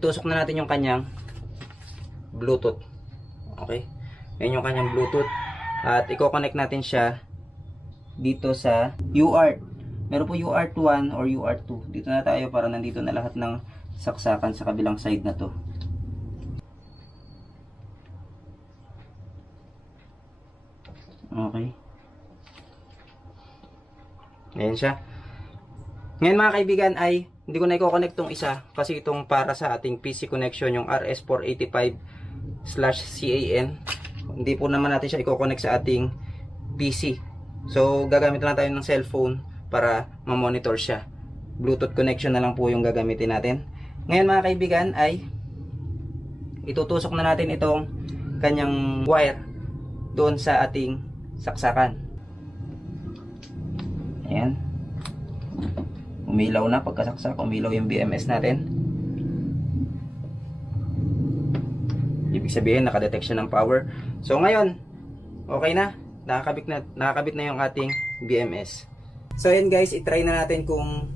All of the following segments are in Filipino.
itusok na natin yung kanyang Bluetooth. Okay? Yan yung kanyang Bluetooth. At i-connect natin siya dito sa UART. Meron po UART 1 or UART 2. Dito na tayo para nandito na lahat ng saksakan sa kabilang side na to. Okay. Ayan siya. Ngayon mga kaibigan ay hindi ko na i-connect tong isa kasi itong para sa ating PC connection yung RS485/CAN. Hindi po naman natin siya i-connect sa ating PC. So gagamit lang tayo ng cellphone para ma-monitor siya. Bluetooth connection na lang po yung gagamitin natin. Ngayon mga kaibigan ay itutusok na natin itong kanyang wire doon sa ating saksakan. Ayan. Umilaw na pagkasaksak, umilaw yung BMS natin. Ibig sabihin nakadetect siya ng power. So ngayon, okay na. Nakakabit na yung ating BMS. So ayan guys, i-try na natin kung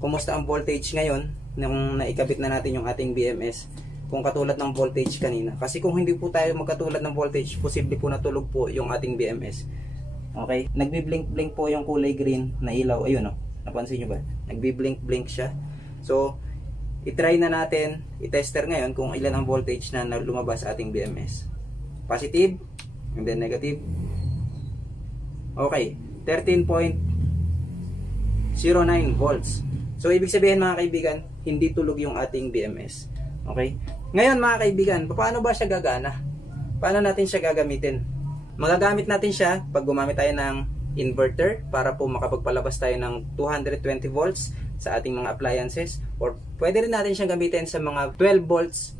kumusta ang voltage ngayon nung naikabit na natin yung ating BMS. Kung katulad ng voltage kanina. Kasi kung hindi po tayo magkatulad ng voltage, posible po natulog po yung ating BMS. Okay? Nagbi-blink-blink po yung kulay green na ilaw. Ayun oh. Napansin nyo ba? Nagbi-blink-blink siya. So, i-try na natin, i-tester ngayon kung ilan ang voltage na lumabas sa ating BMS. Positive, and then negative. Okay, 13.09 volts. So, ibig sabihin mga kaibigan, hindi tulog yung ating BMS. Okay? Ngayon mga kaibigan, paano ba siya gagana? Paano natin siya gagamitin? Magagamit natin siya pag gumamit tayo ng inverter para po makapagpalabas tayo ng 220 volts sa ating mga appliances, or pwede rin natin siyang gamitin sa mga 12 volts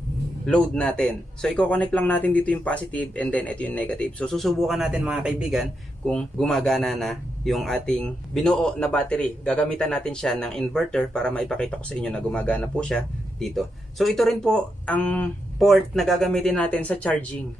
load natin. So i-connect lang natin dito yung positive and then ito yung negative. So susubukan natin mga kaibigan kung gumagana na yung ating binuo na battery. Gagamitan natin siya ng inverter para maipakita ko sa inyo na gumagana po siya dito. So ito rin po ang port na gagamitin natin sa charging.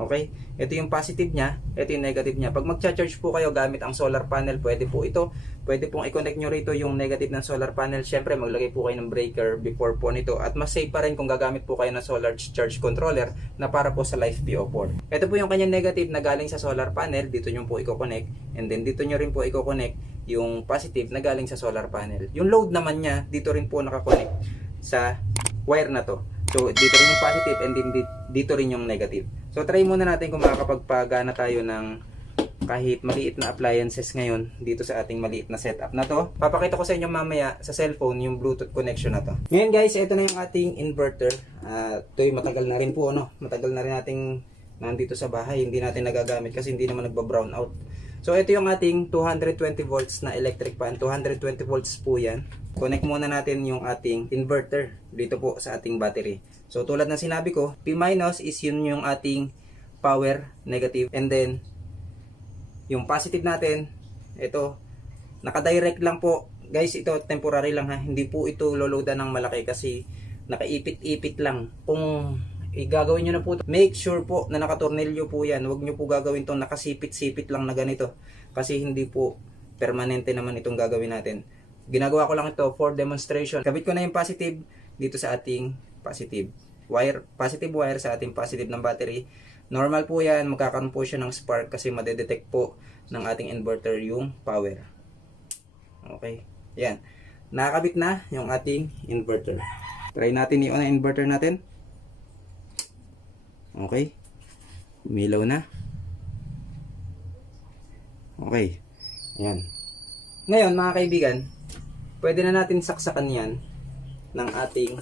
Okay? Ito yung positive niya, ito yung negative niya. Pag magcha-charge po kayo gamit ang solar panel, pwede po ito. Pwede pong i-connect nyo rito yung negative ng solar panel. Siyempre, maglagay po kayo ng breaker before po nito. At mas safe pa rin kung gagamit po kayo ng solar charge controller na para po sa LiFePO4. Ito po yung kanyang negative na galing sa solar panel. Dito nyo po i-connect. And then dito nyo rin po i-connect yung positive na galing sa solar panel. Yung load naman niya, dito rin po nakakonect sa wire na to. So, dito rin yung positive and then dito rin yung negative. So, try muna natin kung makakapagpagana tayo ng kahit maliit na appliances ngayon dito sa ating maliit na setup na to. Papakita ko sa inyo mamaya sa cellphone yung Bluetooth connection na to. Ngayon guys, ito na yung ating inverter. Ito'y matagal na rin po, no? Matagal na rin nating nandito sa bahay. Hindi natin nagagamit kasi hindi naman nagba-brown out. So, ito yung ating 220 volts na electric fan. 220 volts po yan. Connect muna natin yung ating inverter dito po sa ating battery. So, tulad ng sinabi ko, P- is yun yung ating power, negative. And then, yung positive natin, ito, nakadirect lang po. Guys, ito temporary lang ha. Hindi po ito loloadan ng malaki kasi nakaipit-ipit lang. Kung gagawin nyo na po, make sure po na nakatornilyo po yan. Huwag nyo po gagawin itong nakasipit-sipit lang na ganito. Kasi hindi po permanente naman itong gagawin natin. Ginagawa ko lang ito for demonstration. Kabit ko na yung positive dito sa ating positive wire sa ating positive ng battery. Normal po yan. Magkakaroon po siya ng spark kasi madedetect po ng ating inverter yung power. Okay. Yan. Nakakabit na yung ating inverter. Try natin i-on ang inverter natin. Okay. Umilaw na. Okay. Ayan. Ngayon mga kaibigan, pwede na natin saksakan yan ng ating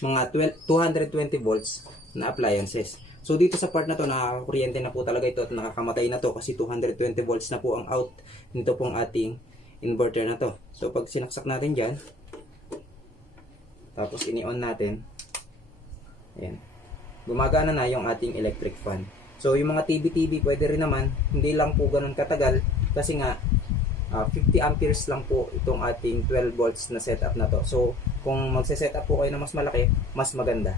mga 220 volts na appliances. So dito sa part na to, nakakakuryente na po talaga ito at nakakamatay na to kasi 220 volts na po ang out nito pong ating inverter na to. So pag sinaksak natin dyan, tapos ini-on natin, ayan, gumagana na yung ating electric fan. So yung mga TV pwede rin naman, hindi lang po ganun katagal kasi nga 50 amperes lang po itong ating 12 volts na setup na to. So kung magse-setup po kayo na mas malaki, mas maganda.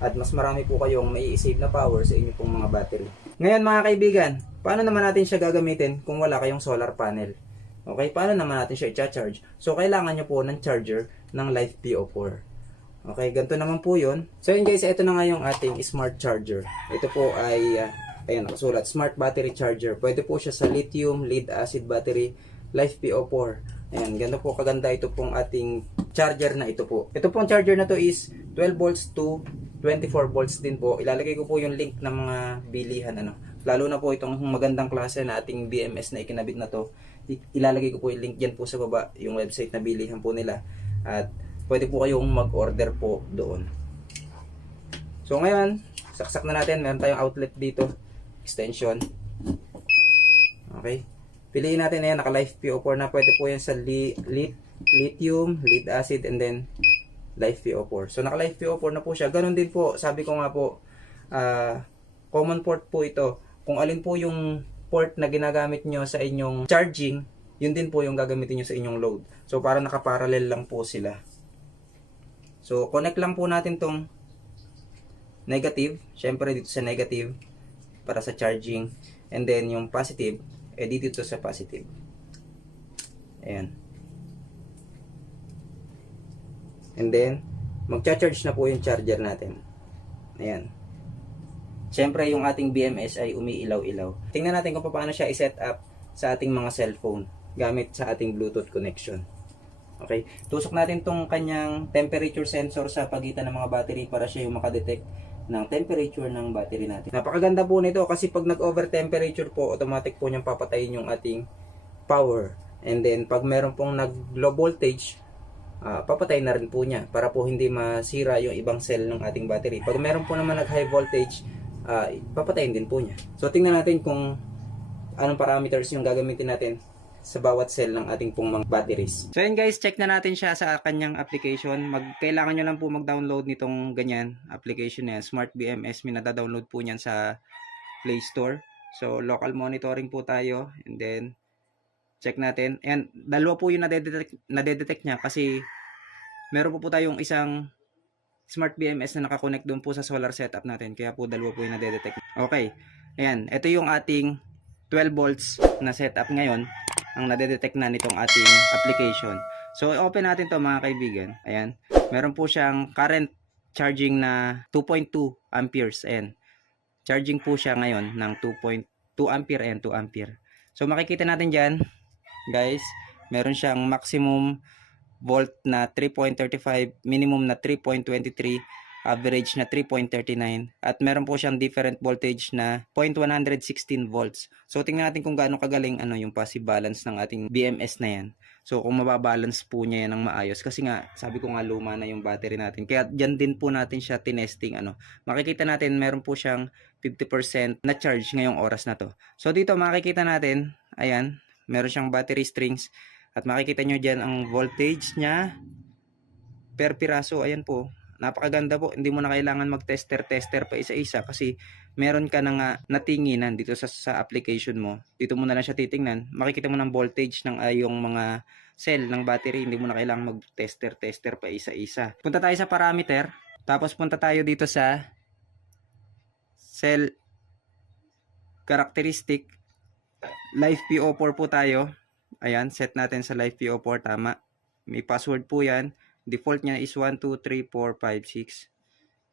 At mas marami po kayong mai-save na power sa inyong pong mga battery. Ngayon mga kaibigan, paano naman natin siya gagamitin kung wala kayong solar panel? Okay, paano naman natin siya i-charge? So kailangan nyo po ng charger ng LiFePO4. Okay, ganito naman po yun. So yun guys, ito na nga yung ating smart charger. Ito po ay, ayan, nakasulat, smart battery charger. Pwede po siya sa lithium, lead acid battery, LiFePO4. Ayan, ganito po kaganda ito pong ating charger na ito po. Ito pong charger na to is 12 volts to 24 volts din po. Ilalagay ko po yung link ng mga bilihan, ano. Lalo na po itong magandang klase na ating BMS na ikinabit na to. Ilalagay ko po yung link dyan po sa baba, yung website na bilihan po nila. At pwede po kayong mag-order po doon. So ngayon, saksak na natin. Meron tayong outlet dito. Extension. Okay. Piliin natin na yan. Naka-LiFePO4 na. Pwede po yan sa lithium, lead acid, and then LiFePO4. So naka-LiFePO4 na po siya. Ganon din po. Sabi ko nga po, common port po ito. Kung alin po yung port na ginagamit nyo sa inyong charging, yun din po yung gagamitin nyo sa inyong load. So para nakaparallel lang po sila. So, connect lang po natin tong negative. Syempre dito sa negative para sa charging. And then yung positive, dito sa positive. Ayan. And then, magcha-charge na po yung charger natin. Ayan. Syempre yung ating BMS ay umiilaw-ilaw. Tingnan natin kung paano siya i-set up sa ating mga cellphone gamit sa ating Bluetooth connection. Okay, tusok natin tong kanyang temperature sensor sa pagitan ng mga battery para siya yung makadetect ng temperature ng battery natin. Napakaganda po nito kasi pag nag-over temperature po, automatic po niyang papatayin yung ating power. And then pag meron pong nag-low voltage, papatayin na rin po niya para po hindi masira yung ibang cell ng ating battery. Pag meron po naman nag-high voltage, papatayin din po niya. So tingnan natin kung anong parameters yung gagamitin natin sa bawat cell ng ating pong mga batteries. So yun guys, check na natin siya sa kanyang application. Kailangan nyo lang po mag-download nitong ganyan application na yan. Smart BMS, minada-download po niyan sa Play Store. So local monitoring po tayo. And then, check natin. And dalawa po yung nadedetect niya kasi meron po tayong isang Smart BMS na nakakonect doon po sa solar setup natin. Kaya po dalawa po yung nadedetect. Okay, ayan. Ito yung ating 12 volts na setup ngayon ang nadedetect na nitong ating application. So, open natin to mga kaibigan. Ayan. Meron po siyang current charging na 2.2 amperes. Ayan. Charging po siya ngayon ng 2.2 ampere and 2 ampere. So, makikita natin dyan, guys, meron siyang maximum volt na 3.35, minimum na 3.23, average na 3.39, at meron po siyang different voltage na 0.116 volts. So tingnan natin kung gaano kagaling yung passive balance ng ating BMS na yan. So kung mababalance po niya yan ng maayos, kasi nga sabi ko nga luma na yung battery natin. Kaya dyan din po natin siya tinesting. Makikita natin meron po siyang 50% na charge ngayong oras na to. So dito makikita natin, ayan, meron siyang battery strings, at makikita nyo dyan ang voltage niya per piraso. Ayan po. Napakaganda po. Hindi mo na kailangan mag-tester pa isa-isa kasi meron ka na nga natinginan dito sa application mo. Dito mo na lang siya titingnan. Makikita mo ng voltage ng yung mga cell ng battery. Hindi mo na kailangan mag-tester pa isa-isa. Punta tayo sa parameter. Tapos punta tayo dito sa cell characteristic. LiFePO4 po tayo. Ayan, set natin sa LiFePO4. Tama. May password po yan. Default niya is 1, 2, 3, 4, 5,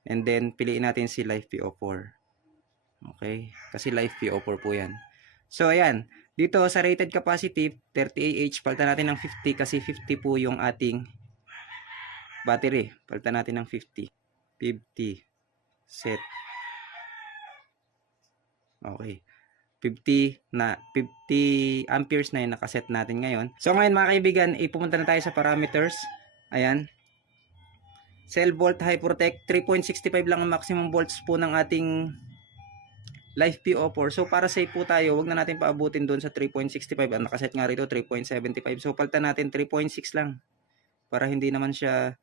6. And then, piliin natin si LiFePO4. Okay? Kasi LiFePO4 po yan. So, ayan. Dito sa rated capacity, 30Ah, palitan natin ng 50 kasi 50 po yung ating battery. Palitan natin ng 50. 50. Set. Okay. 50 amperes na yung nakaset natin ngayon. So, ngayon mga kaibigan, ipupunta na tayo sa parameters. Ayan. Cell volt high protect 3.65 lang ang maximum volts po ng ating LiFePO4. So para safe po tayo, wag na natin paabutin doon sa 3.65. Ang nakaset nga rito 3.75. So palitan natin 3.6 lang para hindi naman siya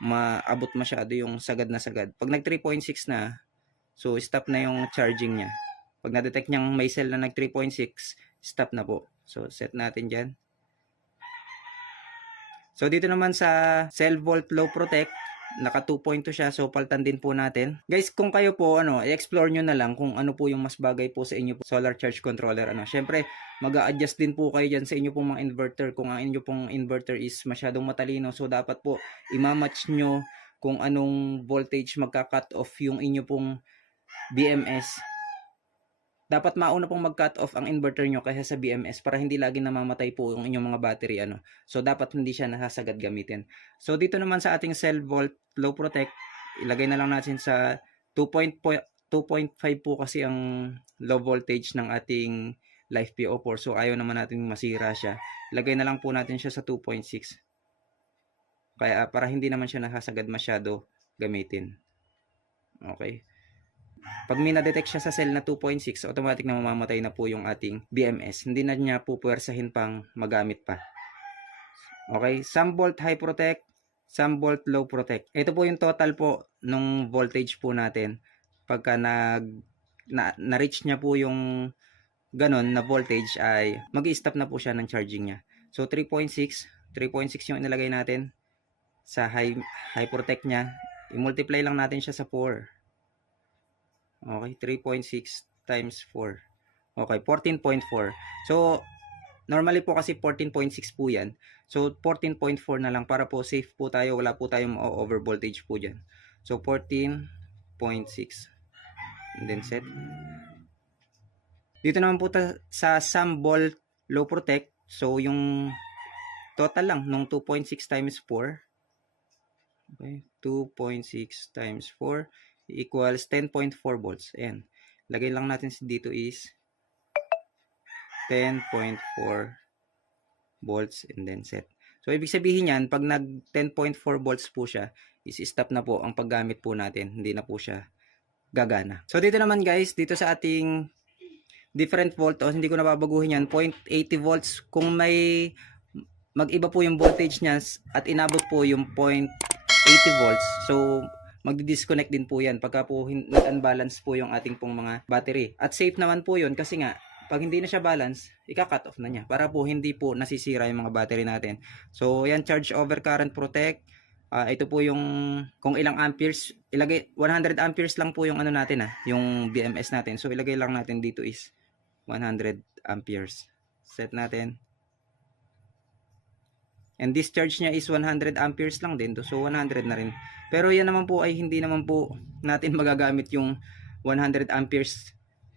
maabot masyado yung sagad na sagad. Pag nag 3.6 na, so stop na yung charging niya. Pag na-detect niyang may cell na nag 3.6, stop na po. So set natin dyan. So dito naman sa cell volt low protect, naka 2.2 siya, so palitan din po natin. Guys, kung kayo po i-explore nyo na lang kung ano po yung mas bagay po sa inyo solar charge controller. Syempre, mag-a-adjust din po kayo diyan sa inyo pong mga inverter. Kung ang inyo pong inverter is masyadong matalino, so dapat po i-match nyo kung anong voltage magka-cut off yung inyo pong BMS. Dapat mauna pong mag-cut off ang inverter nyo kaysa sa BMS para hindi lagi namamatay po yung inyong mga battery. So dapat hindi siya nasasagad gamitin. So dito naman sa ating cell volt low protect, ilagay na lang natin sa 2.5 po kasi ang low voltage ng ating Life PO4. So ayaw naman natin masira siya. Ilagay na lang po natin siya sa 2.6. Kaya para hindi naman siya nasasagad masyado gamitin. Okay. Pag may na-detect siya sa cell na 2.6, automatic na mamamatay na po yung ating BMS. Hindi na niya po puwersahin pang magamit pa. Okay, some volt high protect, some volt low protect. Ito po yung total po nung voltage po natin. Pagka na-reach niya po yung ganon na voltage ay mag-i-stop na po siya ng charging niya. So 3.6 yung inilagay natin sa high protect niya. I-multiply lang natin siya sa 4. Okay, 3.6 times 4. Okay, 14.4. So, normally po kasi 14.6 po yan. So, 14.4 na lang para po safe po tayo. Wala po tayong over voltage po dyan. So, 14.6. And then set. Dito naman po sa some volt low protect. So, yung total lang nung 2.6 times 4. Okay, 2.6 times 4 equals 10.4 volts. Ayan. Lagay lang natin dito is 10.4 volts and then set. So, ibig sabihin yan, pag nag 10.4 volts po siya, is stop na po ang paggamit po natin. Hindi na po siya gagana. So, dito naman guys, dito sa ating different volt, hindi ko nababaguhin yan, 0.80 volts. Kung may mag-iba po yung voltage niya at inabot po yung 0.80 volts, so magdi-disconnect din po yan pagka po nag-unbalance po yung ating pong mga battery. At safe naman po yun kasi nga, pag hindi na siya balance, ika-cut off na niya para po hindi po nasisira yung mga battery natin. So, yan, charge over current protect. Ito po yung kung ilang amperes, ilagay 100 amperes lang po yung ano natin yung BMS natin. So, ilagay lang natin dito is 100 amperes. Set natin. And discharge niya is 100 amperes lang din. So, 100 na rin. Pero yan naman po ay hindi naman po natin magagamit yung 100 amperes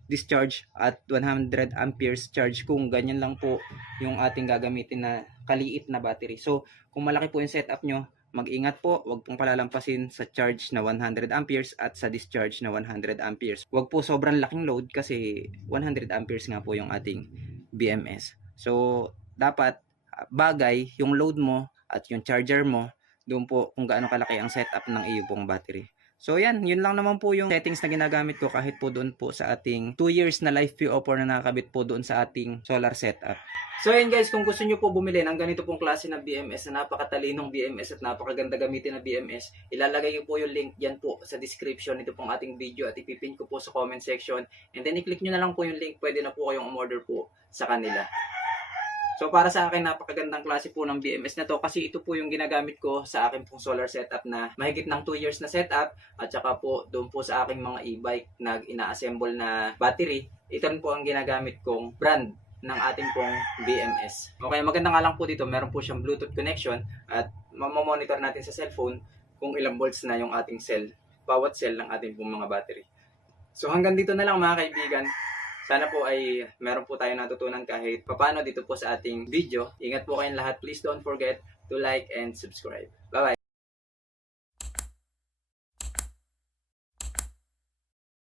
discharge at 100 amperes charge kung ganyan lang po yung ating gagamitin na kaliit na battery. So, kung malaki po yung setup nyo, mag-ingat po. Huwag pong palalampasin sa charge na 100 amperes at sa discharge na 100 amperes. Huwag po sobrang laking load kasi 100 amperes nga po yung ating BMS. So, dapat bagay yung load mo at yung charger mo doon po kung gaano kalaki ang setup ng iyo pong battery. So yan, yun lang naman po yung settings na ginagamit ko kahit po doon po sa ating 2 years na Life PO4 na nakakabit po doon sa ating solar setup. So yan guys, kung gusto nyo po bumili ng ganito pong klase na BMS na napakatalinong BMS at napakaganda gamitin na BMS, ilalagay ko po yung link yan po sa description nito pong ating video at ipipin ko po sa comment section. And then i-click nyo na lang po yung link, pwede na po kayong umorder po sa kanila. So para sa akin, napakagandang klase po ng BMS na to kasi ito po yung ginagamit ko sa akin pong solar setup na mahigit ng 2 years na setup at saka po doon po sa aking mga e-bike na ina-assemble na battery. Ito po ang ginagamit kong brand ng ating pong BMS. Okay, maganda nga lang po dito, meron po siyang Bluetooth connection at mamamonitor natin sa cellphone kung ilang volts na yung ating cell, bawat cell ng ating pong mga battery. So hanggang dito na lang mga kaibigan. Sana po ay meron po tayo natutunan kahit papaano dito po sa ating video. Ingat po kayong lahat. Please don't forget to like and subscribe. Bye-bye!